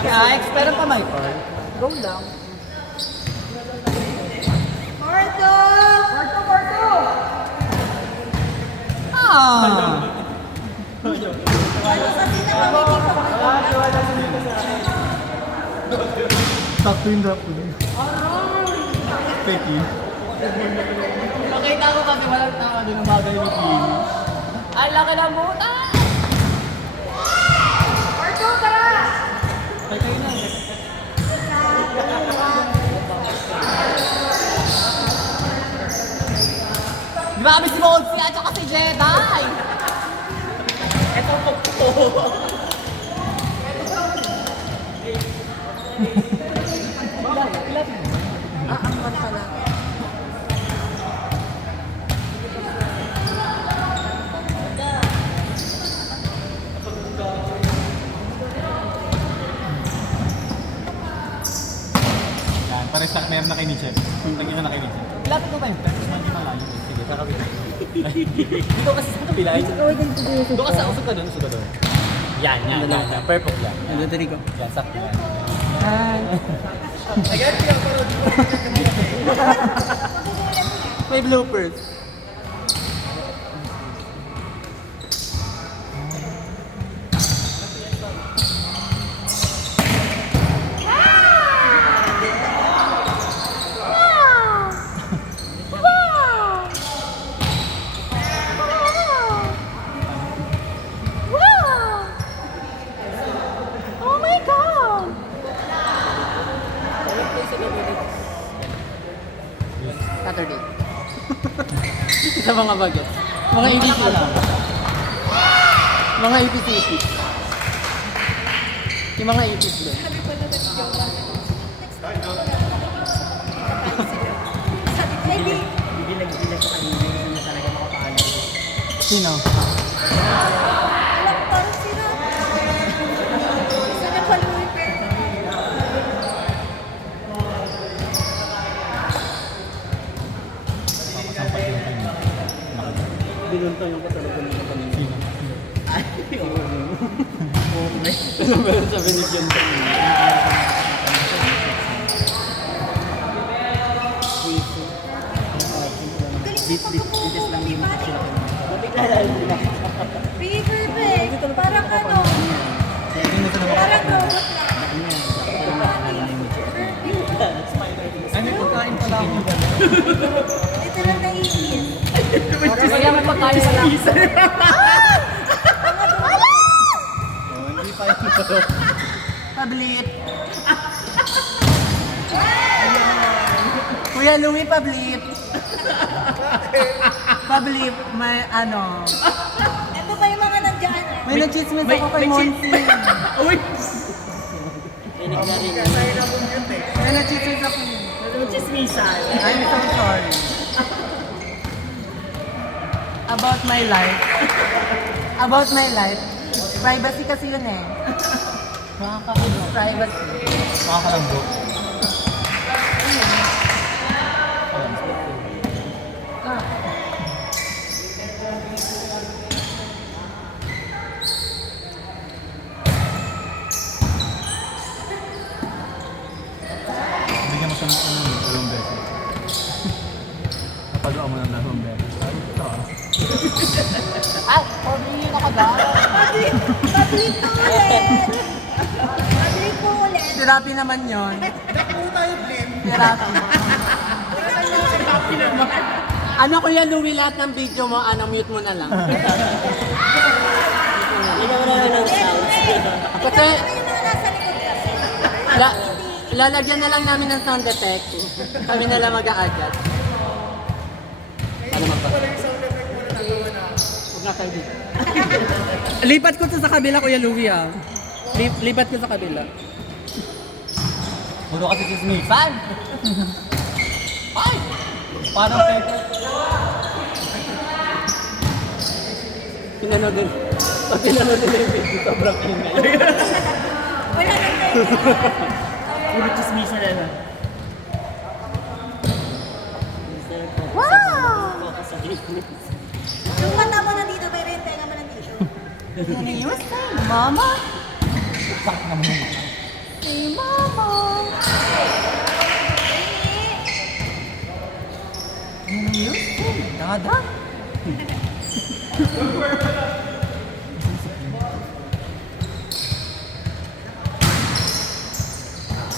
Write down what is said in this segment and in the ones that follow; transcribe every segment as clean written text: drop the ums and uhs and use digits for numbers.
Expert pa, Michael. Go lang. Marco! Ah! Ano sa sinamamiti ko? Sakto yung drop ko dun. Fake yun. Nakita ko kasi walang tao din ang bagay ni Kim. Ay, laki ng buta! Marco, tara! Ay, kayo na. Di ba kami si Monsi at saka si Jedi? Ito po po. Ang mata lang. Yan, pares na meron na kay Nietzsche. Nag-isa na kay Nietzsche. Lapit mo ba yung pet? Mas hindi malayo. Sige, kakabit. Dito kasi sa kabila. Doon ka sa usog ka doon, usog ka doon. Yan. Perfect yan. Ano, Rico? Yan, sakto yan. May bloopers. Oh my God! Saturday. Sa mga bagay. Mga ABC lang. Mga APCC. Yung mga APC doon. Maybe. Sino? Alam ko parang sila. Isa na paluwi Papasampat yung kay Nietzsche. Binunta yung katalaga nila kanina. Sino? Ano ba yung sabi ni John kanina? Bitis lang yung mga sila. Perfect. Parang ano. Parang robot lang. Ay, may pagkain pala ako. Ito lang naiinis. Kaya may pagkain sa lang. Oh, hindi pa yung ito. Pablit. Kuya Louie, pablit. Pablit, may ano. Ito pa yung mga nandiyan. May nag-chismis ako kay Monty. Uy! May nag-chismis ako. Chismisan. I'm so sorry. About my life. About my life. Privacy kasi yun eh. Privacy. Makakalambro. Bigyan mo siya ng dalawang beses. Napagawa mo ng dalawang beses. Ay, ito ah. Ay, pabili na ka ba? Pablik ko ulit. Pablik ko ulit. Therapy naman yun. Therapy. Ano Kuya Louie, lahat ng video mo, mute mo na lang. Kasi, Yung mga nasa likod kasi. lalagyan na lang namin ng sound effect. Kami na lang mag-a-adjust. Paano magpa? Huwag na kayo dito. Lipat ko to sa kabila, Kuya Louie ah. Lipat ko sa kabila. Puro kasi sismisan. Ay! Parang pinanood din. Pag pinanood din yung video, sobrang ingay. Wala nang kayo. Puro chismisa na lang. Wow! Yung mata mo nandito, pero yung tenga mo nandito. Ano yun? Mama? Sakit naman yung Si Mama. Ano yun? Dada?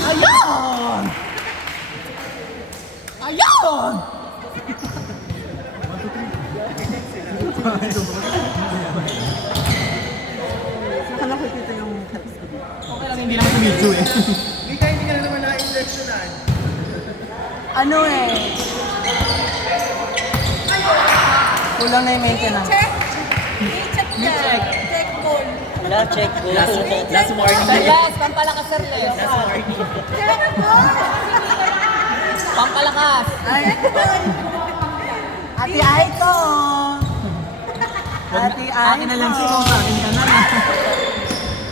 Ayan! Ayan! Saka nakikita yung text ko dito. Okay lang, hindi naman video eh. Hindi ka na naman na-electionan. Ano eh? Kulang na yung maintenance. Check. I-check ka. Check goal. Wala, check ko. Last morning. Les, pampalakas sir Les. Check goal. Pampalakas. Ay, Ate Aiko! Ate Aiko! Akin na lang si Mo, sa akin ka na.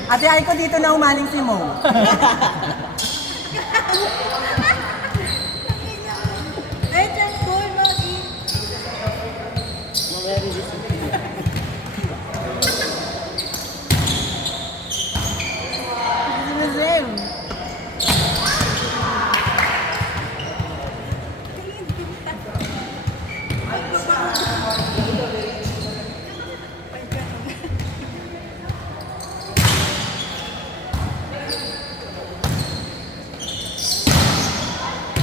Ate Aiko, dito na umaling si Mo. Ay, check goal, Magi.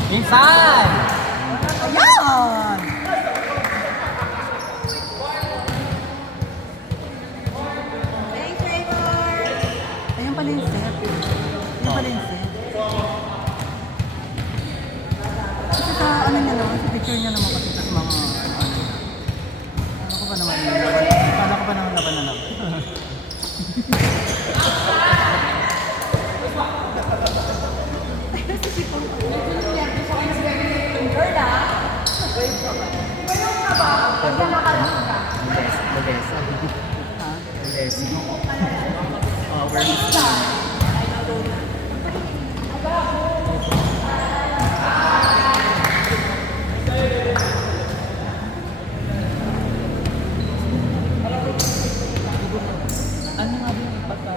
Minsan. Ayan! Thanks, Raymond. Ayun pala yung set. Ayun pala yung set. Kasi sa ano niya naman, sa picture niya naman kasi sa mga ano ko pa naman yung laban. Kala ko pa naman laban na lang. Ano nga ba yung pagka...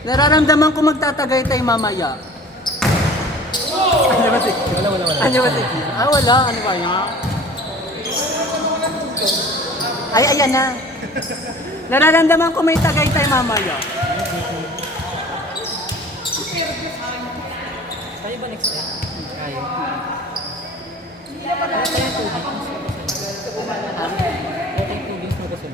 Nararamdaman ko magtatagaytay mamaya. Ano ba si? Wala. Ano ba si? Ah, wala. Ano ba yan? Ay, ayan na. Nararamdaman ko may tagaytay mamaya. Tayo ba next time? Kaya. Okay, 2 games mo kasi.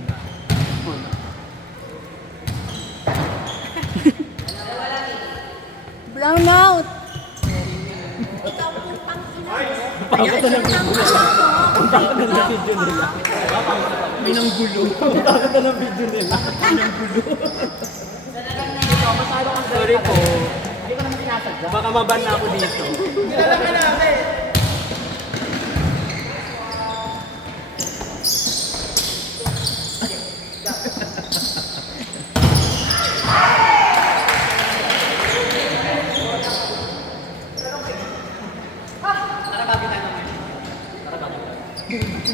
Brown out. Pagod na lang video nila. Pagod na lang video nila. Pinang gulo. Pagod na lang video nila. Pinang gulo. Sorry po. Hindi ko naman sinasadya. Baka maban na ako dito.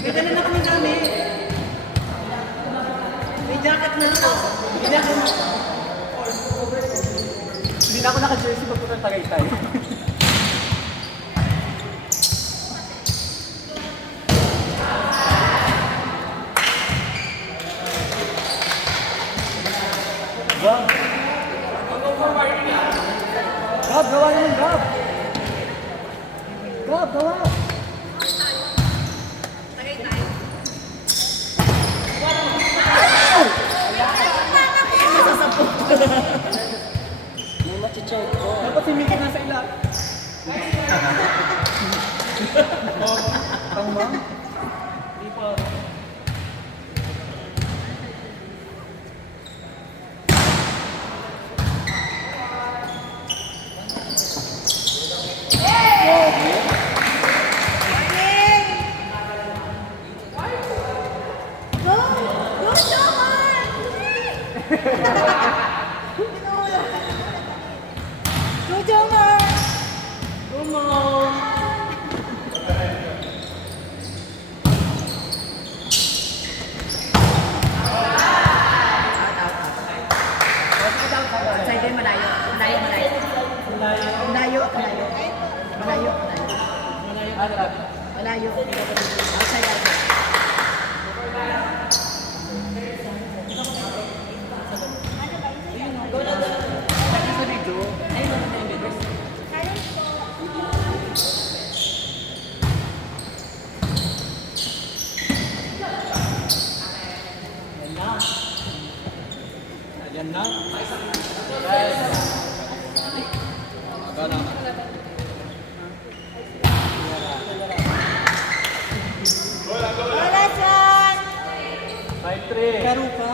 Ganda na kami dami. May jacket na lang. Hindi na ako naka-jersey pag punta Tagaytay. Gab, gawa naman, Gab! Gab, gawa! May machicheck ko. Dapat si Mika nasa ilang. Pang mo? Hindi pa. Go! Go, Jomar! Go, Jomar! Layo. Outside layo. Yan na. Wala dyan! 5-3. Laro ka.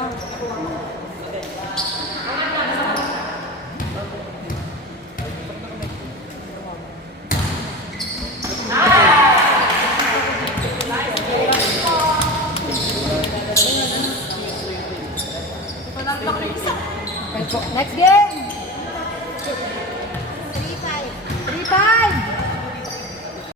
Next game!